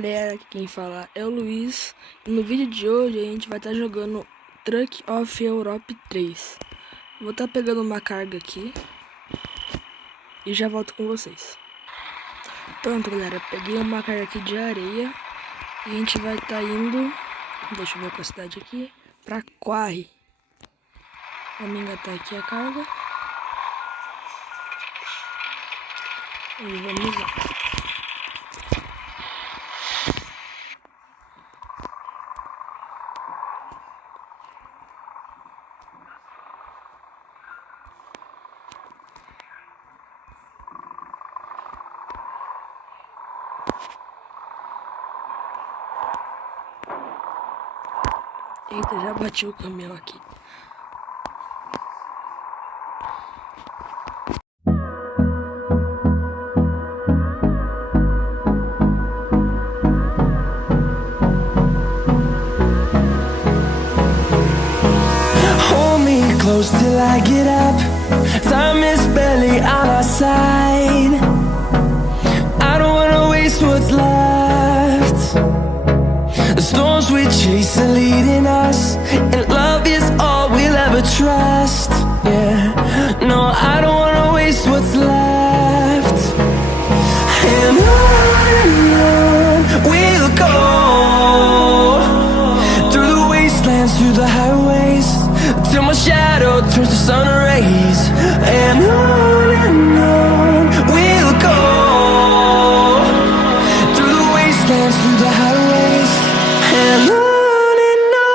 Galera, aqui quem fala é o Luiz e no vídeo de hoje a gente vai estar jogando Truck of Europe 3. Vou estar pegando uma carga aqui e já volto com vocês. Pronto, galera, peguei uma carga aqui de areia e a gente vai estar indo, deixa eu ver qual cidade aqui, pra Quarry. Vamos engatar aqui a carga e vamos lá. Eita, já bati o caminhão aqui. Close till I get up. Time is barely on our side. I don't wanna waste what's left. The storms we chase are leading us, and love is all we'll ever trust. Yeah, no, I don't wanna waste what's left. And on we'll go, through the wastelands, through the highways, till my shadow turns to sun rays. And on we'll go, through the wastelands, through the highways. And on we'll go.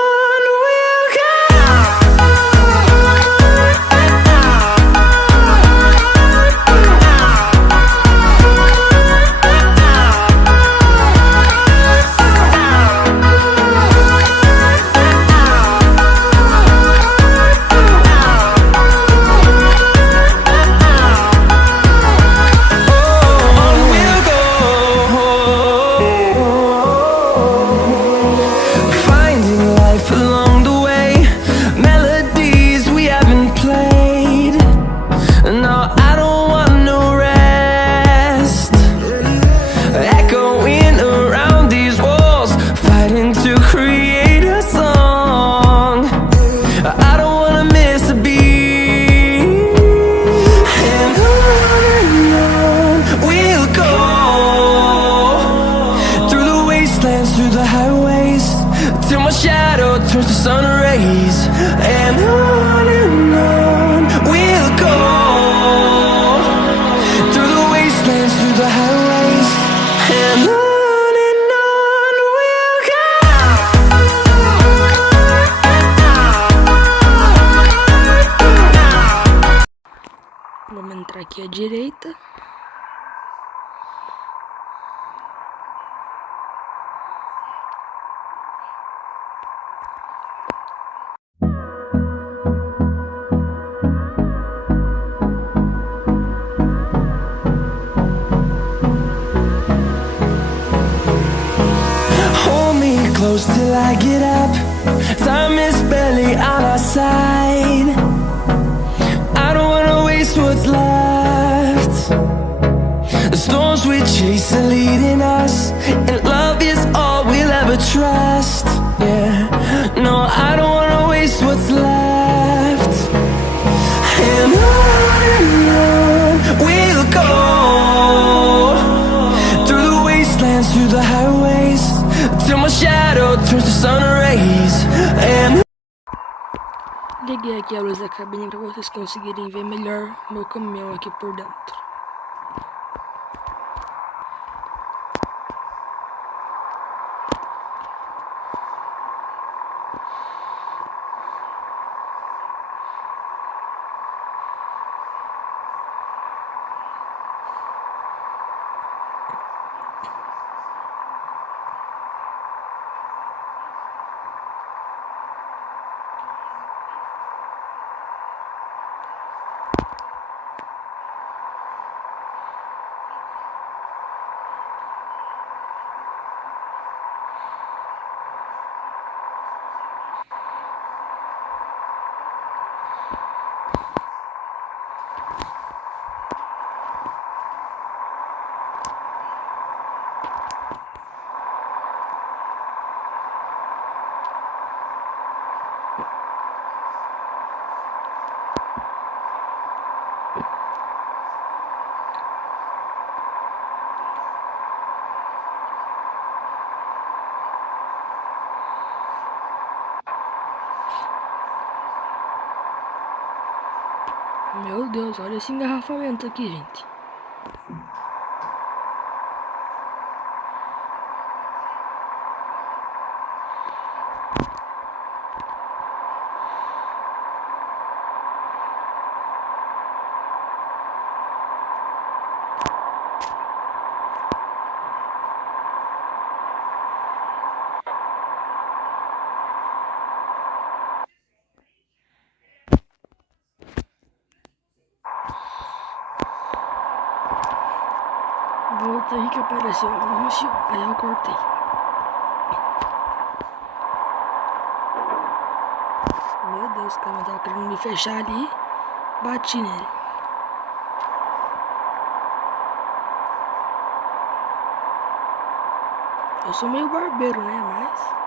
Through the highways, till my shadow turns to sun rays. And on we'll go, through the wastelands, through the highways. And on we'll go. Vamos entrar aqui à direita. Close till I get up. Time is barely on our side. I don't wanna waste what's left. The storms we chase are leading us, and love is all we'll ever trust. Yeah, no, I don't wanna waste what's left. And on we'll go, through the wastelands, through the highways, till my shadow turns to sun rays. And Liguei aqui a luz da cabine para vocês conseguirem ver melhor meu caminhão aqui por dentro. Meu Deus, olha esse engarrafamento aqui, gente. Voltei que apareceu o anúncio, aí eu cortei. Meu Deus, o cara tava querendo me fechar ali, bati nele. Eu sou meio barbeiro, né, mas...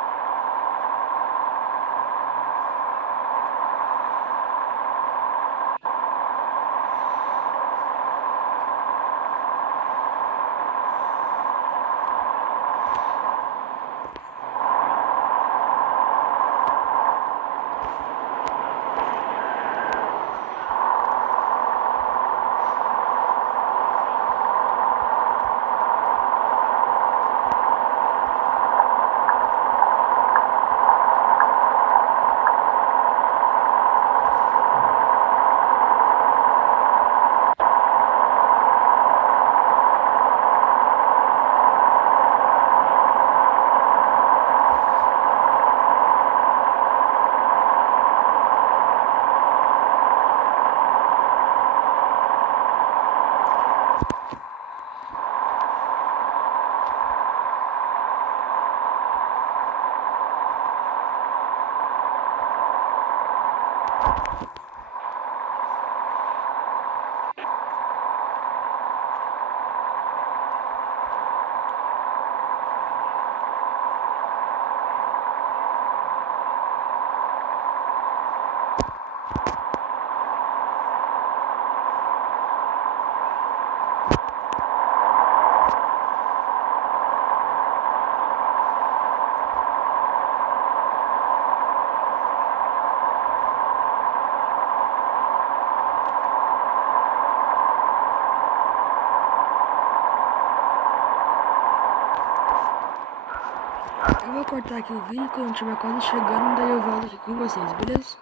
Eu vou cortar aqui o vídeo quando estiver quase chegando, daí eu volto aqui com vocês, beleza?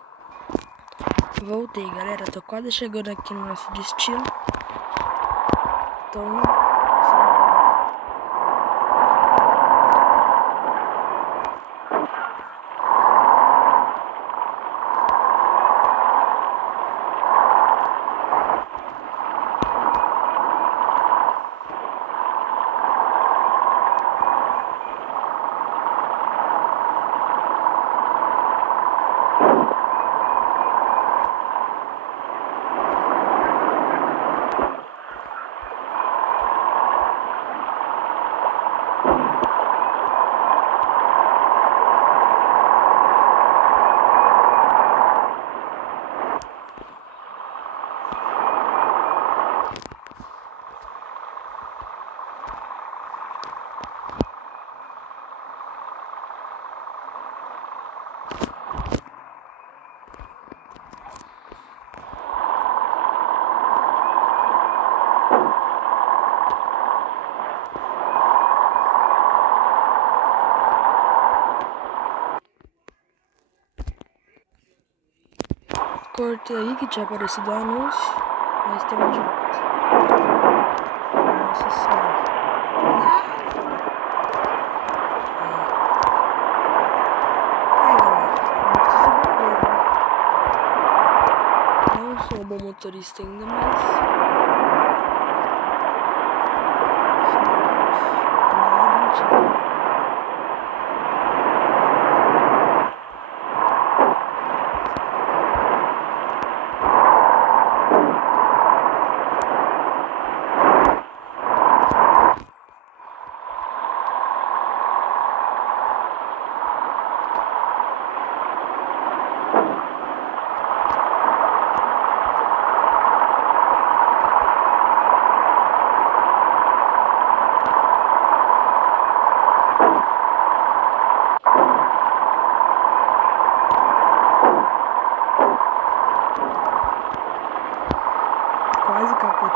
Voltei, galera, tô quase chegando aqui no nosso destino. Então, cortei aí que tinha aparecido o anúncio, mas estamos de volta. Nossa senhora. Não sou um bom motorista ainda, mas...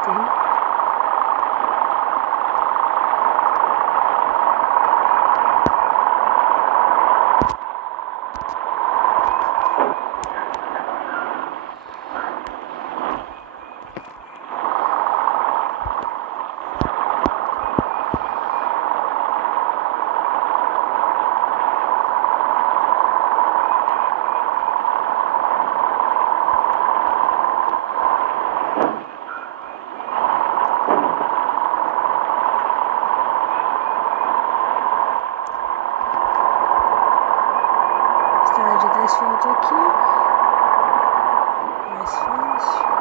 acertei. Estrada de asfalto aqui, mais fácil.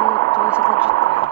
Voltou a estrada de terra.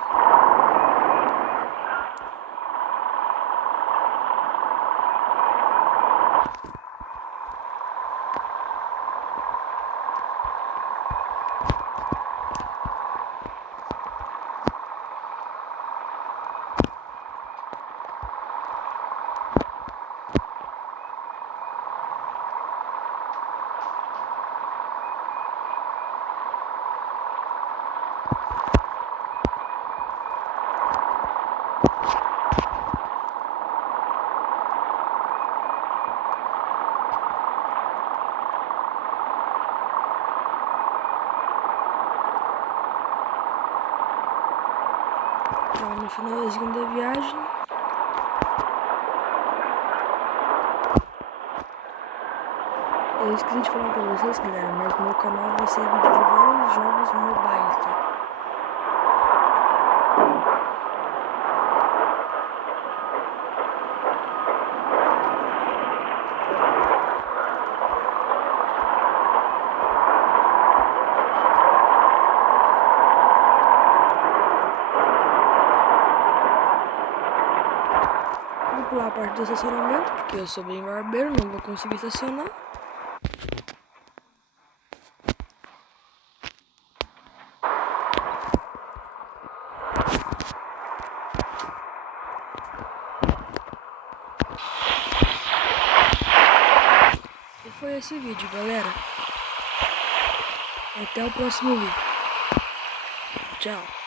Então, no finalzinho da viagem, eu esqueci de falar pra vocês, galera, mas no meu canal vai ser vídeo de vários jogos mobile, tá? Vou pular a parte do estacionamento, porque eu sou bem barbeiro, não vou conseguir estacionar. E foi esse vídeo, galera. Até o próximo vídeo. Tchau.